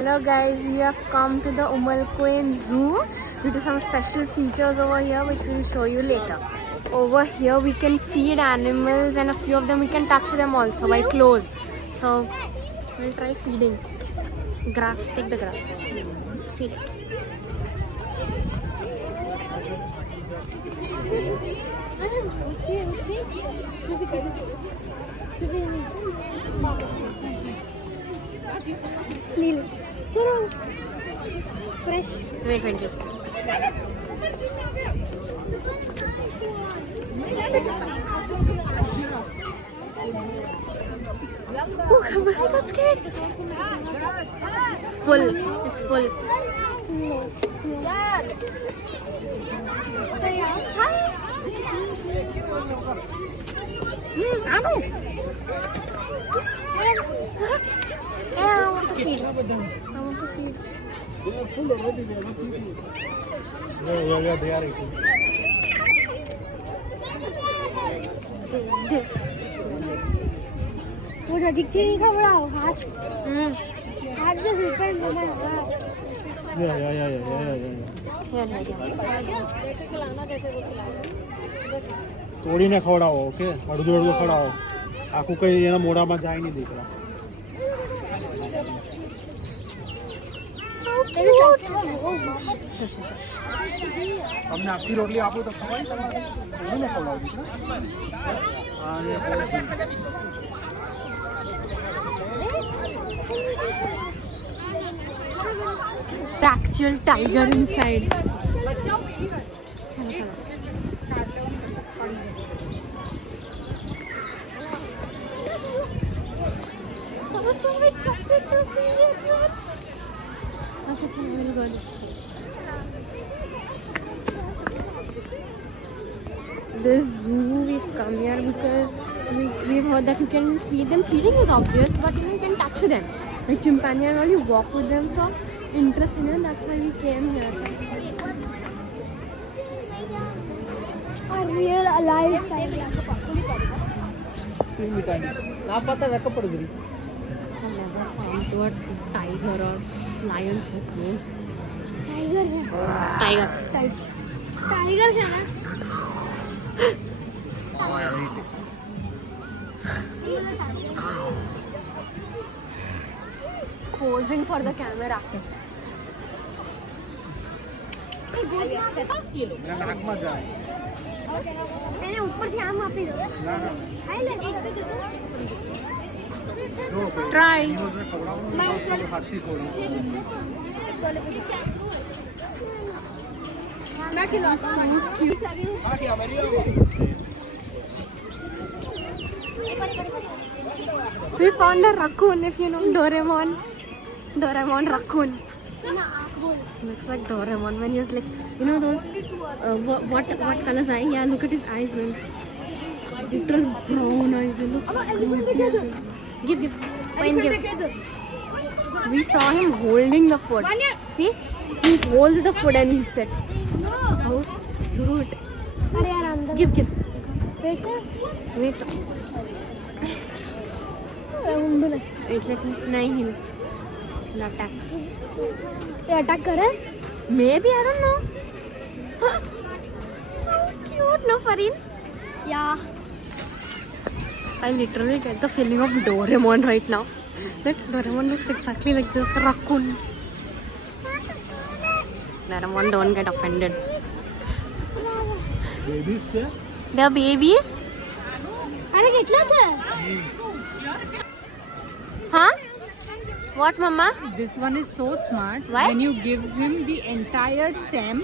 Hello guys, we have come to the Umal Quain Zoo due to some special features over here which we will show you later. Over here we can feed animals and a few of them we can touch them also by claws. So we'll try feeding. Grass, take the grass. Feed it. Lil. Chalo. Fresh. Wait. Oh, I got scared. It's full. Hi. I know. I want to feed. They are full already, they are not eating. Yeah, they are eating. वो दिखते नहीं खबराओ हाथ जो ऊपर बना हुआ Yeah. तोड़ी ने खवड़ाओ ओके अड़धो खवड़ाओ आखू कहीं एना मोढ़ाમાં જાય નહીં દીકરા તમને આખી રોટલી આપું તો ખવાય તમારે થોડી ને ખવડાવું The actual tiger inside. Chalo. I was so excited to see it. Okay, chalo, we'll go this. This zoo we've come here because we've heard that you can feed them. Feeding is obvious, but you can touch them. Like chimpanzee and all, you walk with them. So interesting, and that's why we came here. A real alive tiger. ना पता है कब पड़ गई I've never found to a tiger or lions or close. Tiger है ना? Posing for the camera. मेरा नाक मत जाए मैंने ऊपर से आम आप ही दो ना ट्राई मैं उसमें हाथी खोलूं मैं खिलाता हूं We found a raccoon, if you know Doraemon raccoon. Looks like Doraemon when he's like, you know those what colors eye? Yeah, look at his eyes, man. Literal brown eyes. They look good. Give. Fine, give. We saw him holding the food. See? He holds the food and eats it. How cute. Give. Wait. It's like nahi he'll attack. Attack करे? Maybe, I don't know. So cute, no Farin? Yeah. I literally get the feeling of Doraemon right now. That Doraemon looks exactly like this raccoon. Doraemon, don't get offended. Babies क्या They are babies? अरे कितना है? Huh? What, Mama? This one is so smart. Why? When you give him the entire stem,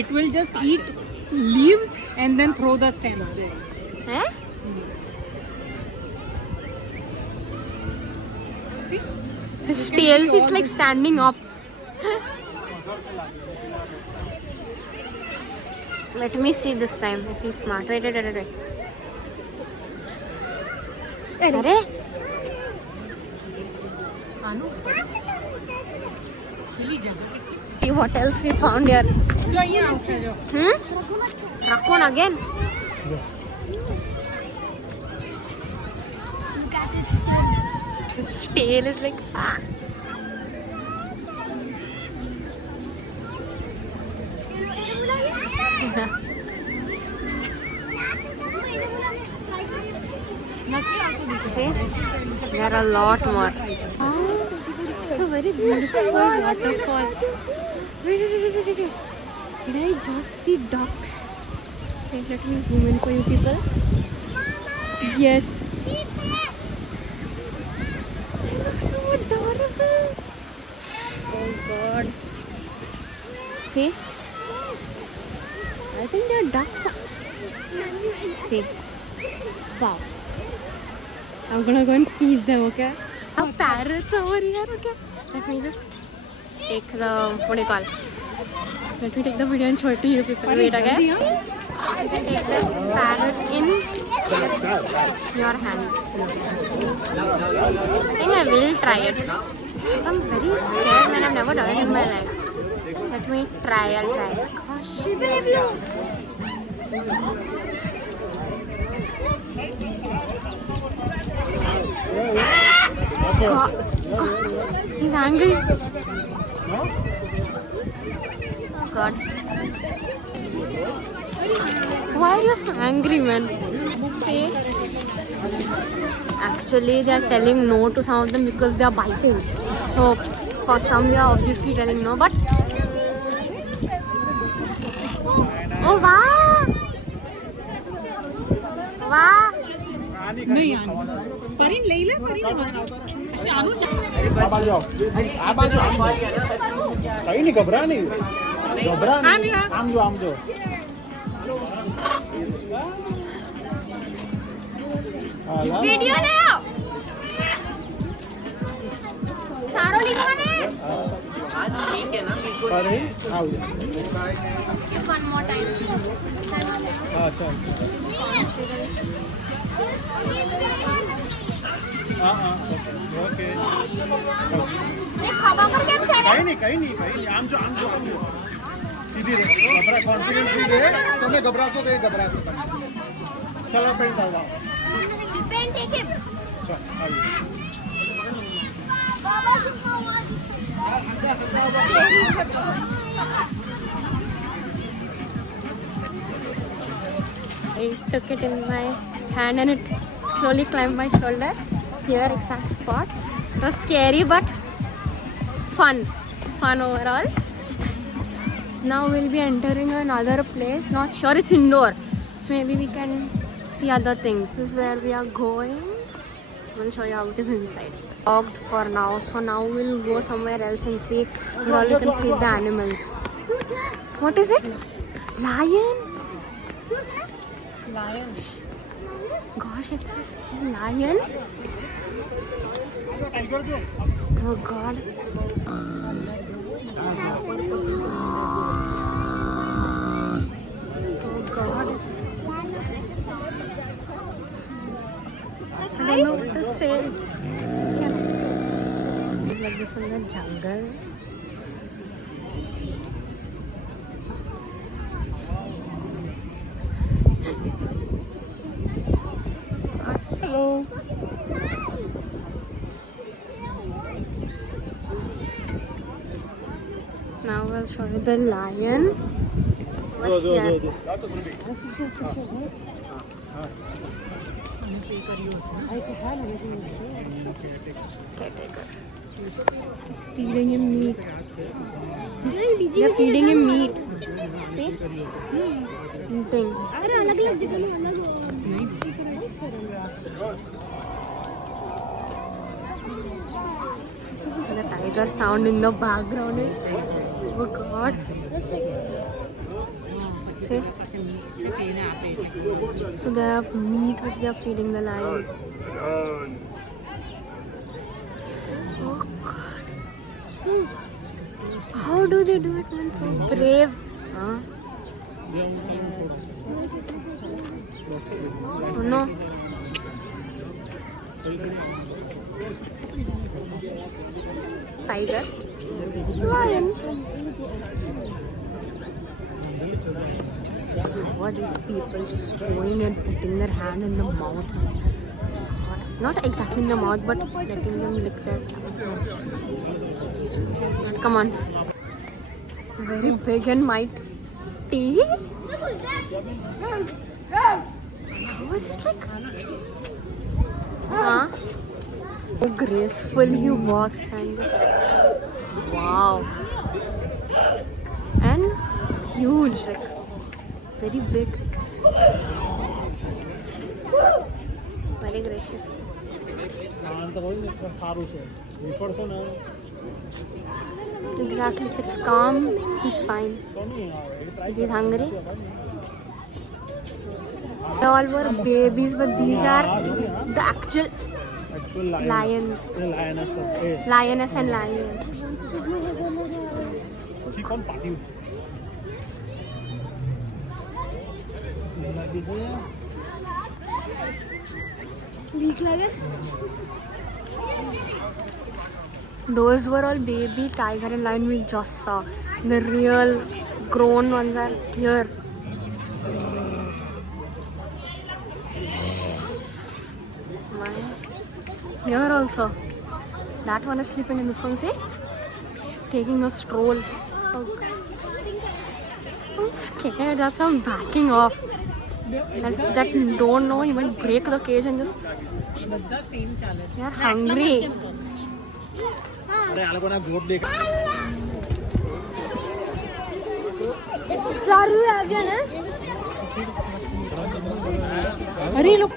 it will just eat leaves and then throw the stems there. Eh? See? His tail is like standing up. Let me see this time if he's smart. Wait. Arey? What else we found here? Raccoon again? Look at its tail. Its tail is like See, there are a lot more. It's a very beautiful waterfall. Wait. Did I just see ducks? Wait, let me zoom in for you people. Yes. They look so adorable. Oh God. See? I think they're ducks. See? Wow. I'm gonna go and feed them, okay? Now parrots over here, okay? Let me just take the, what do you call? Let me take the video and show it to you people. Wait, okay? You can take the parrot in your hands. I think I will try it. I'm very scared, man. I've never done it in my life. Let me try. I'll try. Gosh. God. He's angry. Oh God. Why are you so angry, man? See? Actually, they are telling no to some of them because they are biting. So, for some, they are obviously telling no, but. Oh, wow! Wow! नहीं आना परिन ले ले परिन शानू आ बाजू कहीं नहीं घबरा नहीं आम जो वीडियो ले आओ सारो लिखा ने अरे आओ वन मोर टाइम अच्छा ओके खावा पर केम चढ़े कहीं नहीं आम जो सीधी रहे कॉन्फिडेंस सीधे तुम्हें घबराशो तो घबराशो चलो पेंट आ जाओ पेन टेक हिम चल आइए I took it in my hand and it slowly climbed my shoulder. Here, exact spot. It was scary but fun overall. Now we'll be entering another place. Not sure, it's indoor, so maybe we can see other things. This is where we are going. I'll show you how it is inside. Locked for now, so now we'll go somewhere else and see where all you can feed the animals. What is it? Lion? lion Gosh, it's a lion. Oh God. Oh God. I don't know what to say. It's like this in the jungle. Hello. Now we'll show you the lion. Caretaker. It's feeding him meat. They're feeding him meat. See? Eating. The tiger sound in the background is, oh God. See? So they have meat which they are feeding the lion. Oh God. How do they do it, man? So brave. Huh? So no. Tiger. Lion. How are these people just throwing and putting their hand in the mouth? Not exactly in the mouth, but letting them lick their tongue. Come on. Very big and mighty. Was it like? Huh? So graceful he walks and just wow. And huge, like very big. Very gracious. Exactly. If it's calm, he's fine. If he's hungry. They all were babies, but these are the actual lions. Lioness and lion. Those were all baby tiger and lion we just saw. The real grown ones are here. Here also. That one is sleeping in this one, see? Taking a stroll. I'm scared, that's why I'm backing off. That don't know, he might break the cage and just... The same challenge. They are hungry. Zaru आ गया ना? अरे लोग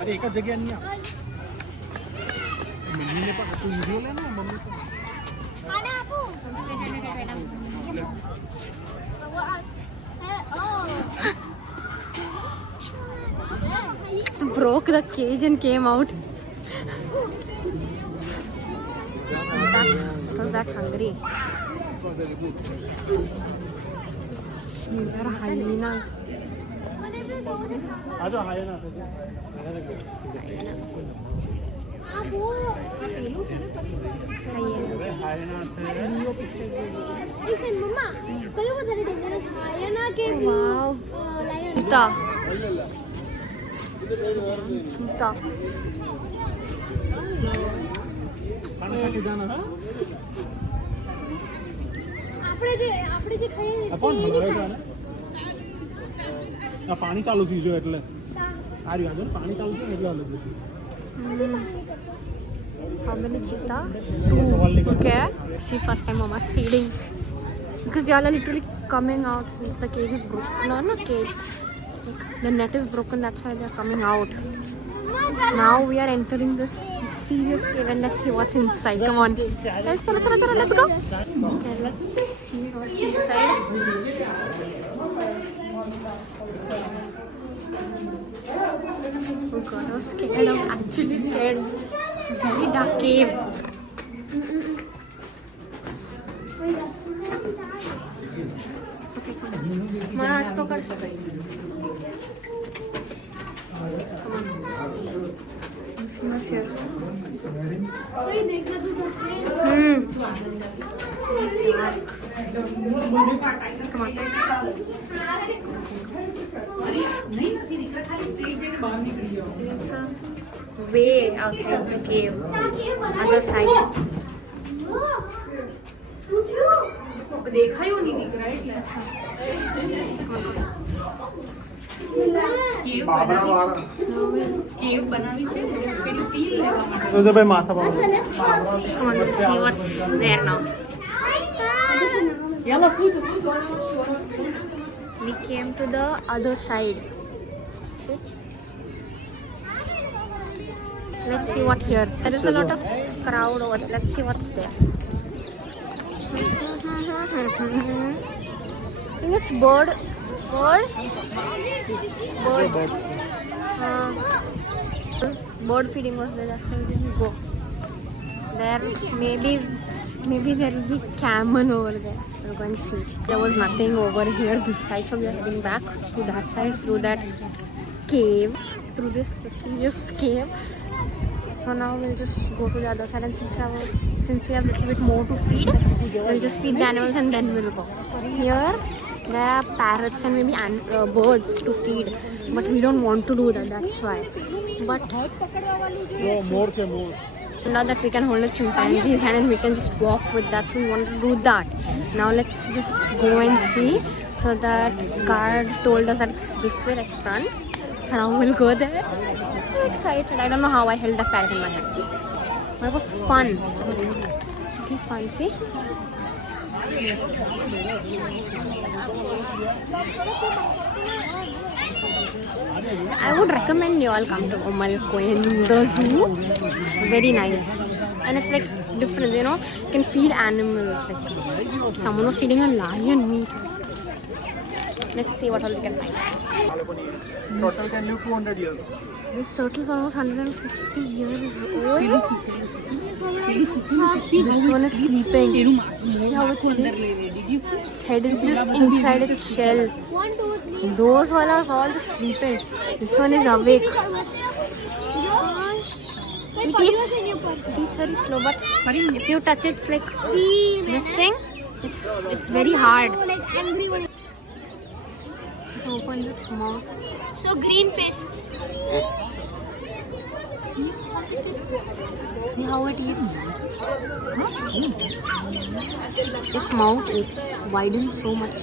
अरे एका जगह नहीं mummy ने पण तू व्हिडिओ ले ना मम्मी आना आपू Broke the cage and came out. Was that hungry? These are hyenas. आजा हायना मम्मा कयो વધારે ડેન્જરસ હાયના કે Wow. Lion Cheetah. Cheetah. આપણે જે ખાઈએ આ પાણી ચાલુ થઈ ગયું એટલે સારી વાત છે પાણી ચાલુ થયું એટલે અલગ How many cheetah? સવાલ નહીં Okay. See, first time mama's feeding. Because they all are literally coming out since the cage is broken. No, not cage. Like, the net is broken, that's why they're coming out. Now we are entering this mysterious cave and let's see what's inside. Come on. Let's go. Let's go. Okay, let's see what's inside. Oh god, I was scared. I'm actually scared. It's a very dark cave. Okay, come on. Manoj, पकड़. Come on. Let's see what's here. कोई देखना तो Come on. It's a way outside the cave. Other side. દેખાયો નહીં દીક right કેવ બનાવી છે પેલું ટીલ લેવા માટે તો ભાઈ માથા પાવ Come on, let's see what's there now. યાલા ફૂટ We came to the other side. See? Let's see what's here. There is a lot of crowd over there. Let's see what's there. I think it's bird. Bird? Bird feeding was there, that's why we didn't go. There, maybe there will be camel over there. We'll go and see. There was nothing over here this side, so we are heading back to that side through that cave, through this mysterious cave. So now we'll just go to the other side, and since we have a little bit more to feed, we'll just feed the animals and then we'll go. Here there are parrots and maybe birds to feed, but we don't want to do that, that's why. But now that we can hold a chimpanzee's hand and we can just walk with that, so we want to do that. Now let's just go and see. So that guard told us that it's this way, like front. So now we'll go there. I'm excited. I don't know how I held that parrot in my hand, but it was fun. It was really fun. See? I would recommend you all come to Omalkoen, the zoo. It's very nice, and it's like different. You know, you can feed animals. Like someone was feeding a lion meat. Let's see what all we can find. Total can live 200 years. This turtle is almost 150 years old. This one is sleeping. See how it sleeps? Its head is just inside its shell. Those one are all just sleeping. This one is awake. It eats very slow, but if you touch it, it's like this thing. It's very hard. It opens its mouth. So green fish. See how it eats? Its mouth widens so much.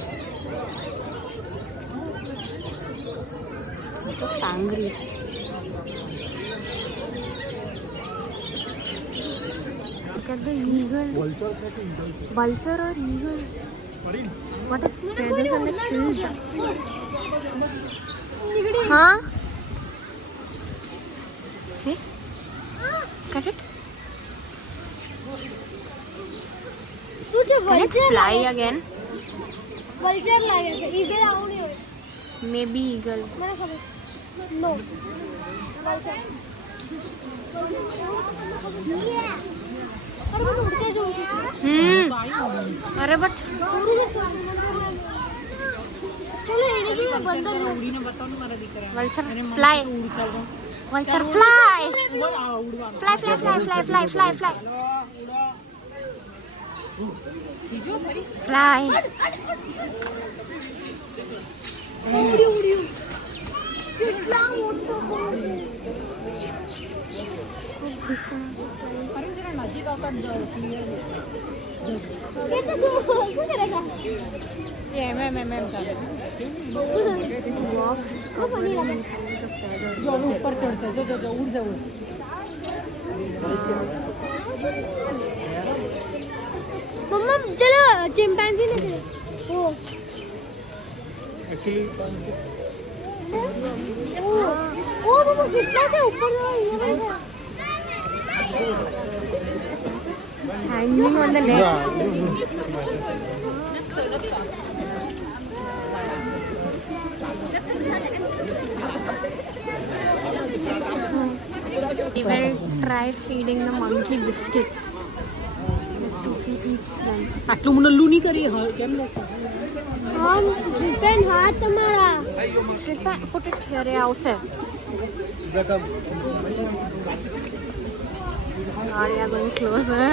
It looks angry. Look at the eagle. Vulture or eagle? What its feathers and its quills? Huh? See? Cut it. Can it fly again? Vulture like eagle out here. Maybe eagle. No. Vulture. अरे but चलो ये जो बंदर जो vulture fly. Vulture fly. Fly, fly, fly, fly, fly, fly, fly. Fly. ऊपर चढ़ते जो उड़ जाओ मम्मा चलो चिंपैंजी ने चलो ओ Actually, ओ मम्मा कितना से ऊपर जाओ Hanging on the net. We will try feeding the monkey biscuits. Let's see if he eats them. આટલું મને લૂ નહીં કરી કેમ લેશે हम पेन हाथ तुम्हारा Put it here, yeah, also. Now we are going closer.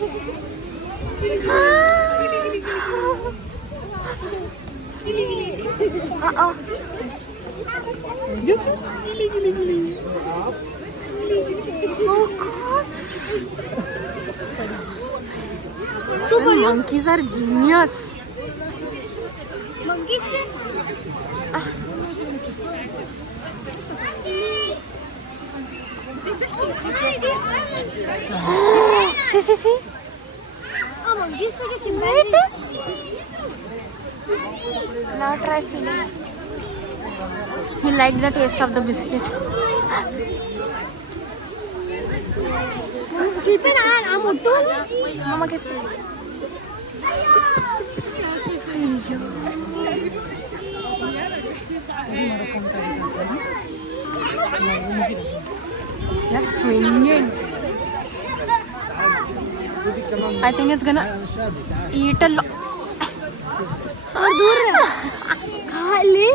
See. Uh-oh. Oh God. Monkeys are genius. monkeys से See. monkeys से chimpanzee Now try feeling. He liked the taste of the biscuit. Mama give me. Yes, swinging. I think it's gonna eat a lot. और दूर खा ले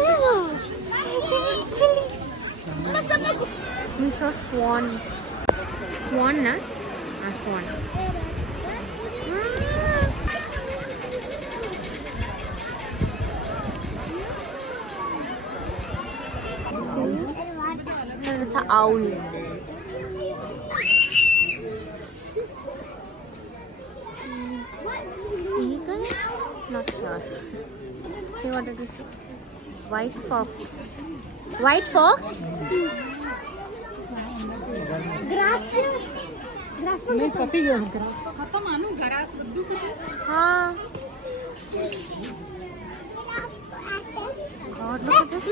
We saw swan. Swan, na? Swan. See? It's an owl. Eagle? Not sure. See, what did you see? White fox. White fox? नहीं पति जो पापा मानू घरास बद्दू हाँ. God, look at this.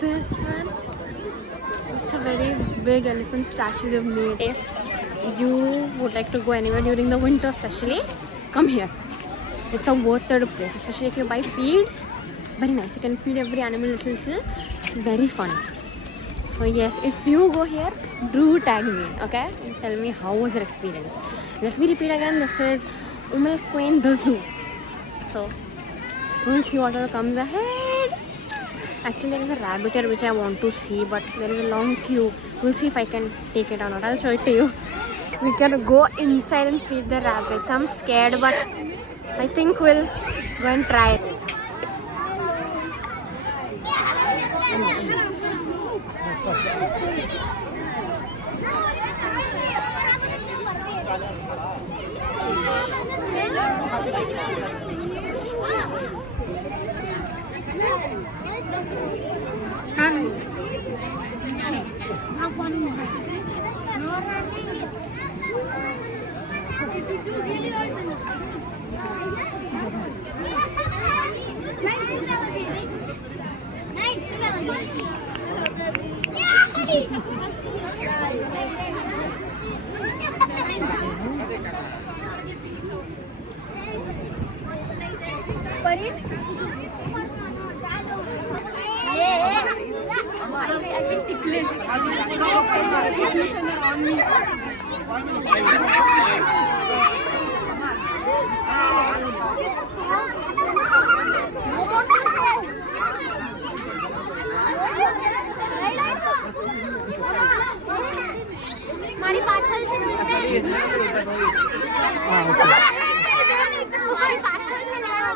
This one. It's a very big elephant statue they've made. If you would like to go anywhere during the winter especially, come here. It's a worth it place, especially if you buy feeds. Very nice. You can feed every animal little. It's very fun. So yes, if you go here, do tag me, okay? And tell me how was your experience. Let me repeat again. This is Queen the Zoo. So we'll see what all comes ahead. Actually, there is a rabbit here which I want to see, but there is a long queue. We'll see if I can take it or not. I'll show it to you. We can go inside and feed the rabbits. I'm scared, but I think we'll go and try it. I feel ticklish. Ticklish and they're on me. हमारी पाछल से हमारी पाछल से लाओ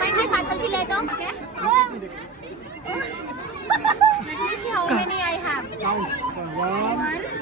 मैं पाछल से ले जाऊं okay Let me see how many I have. 1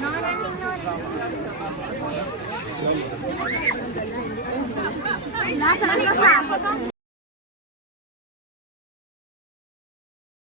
No running, no.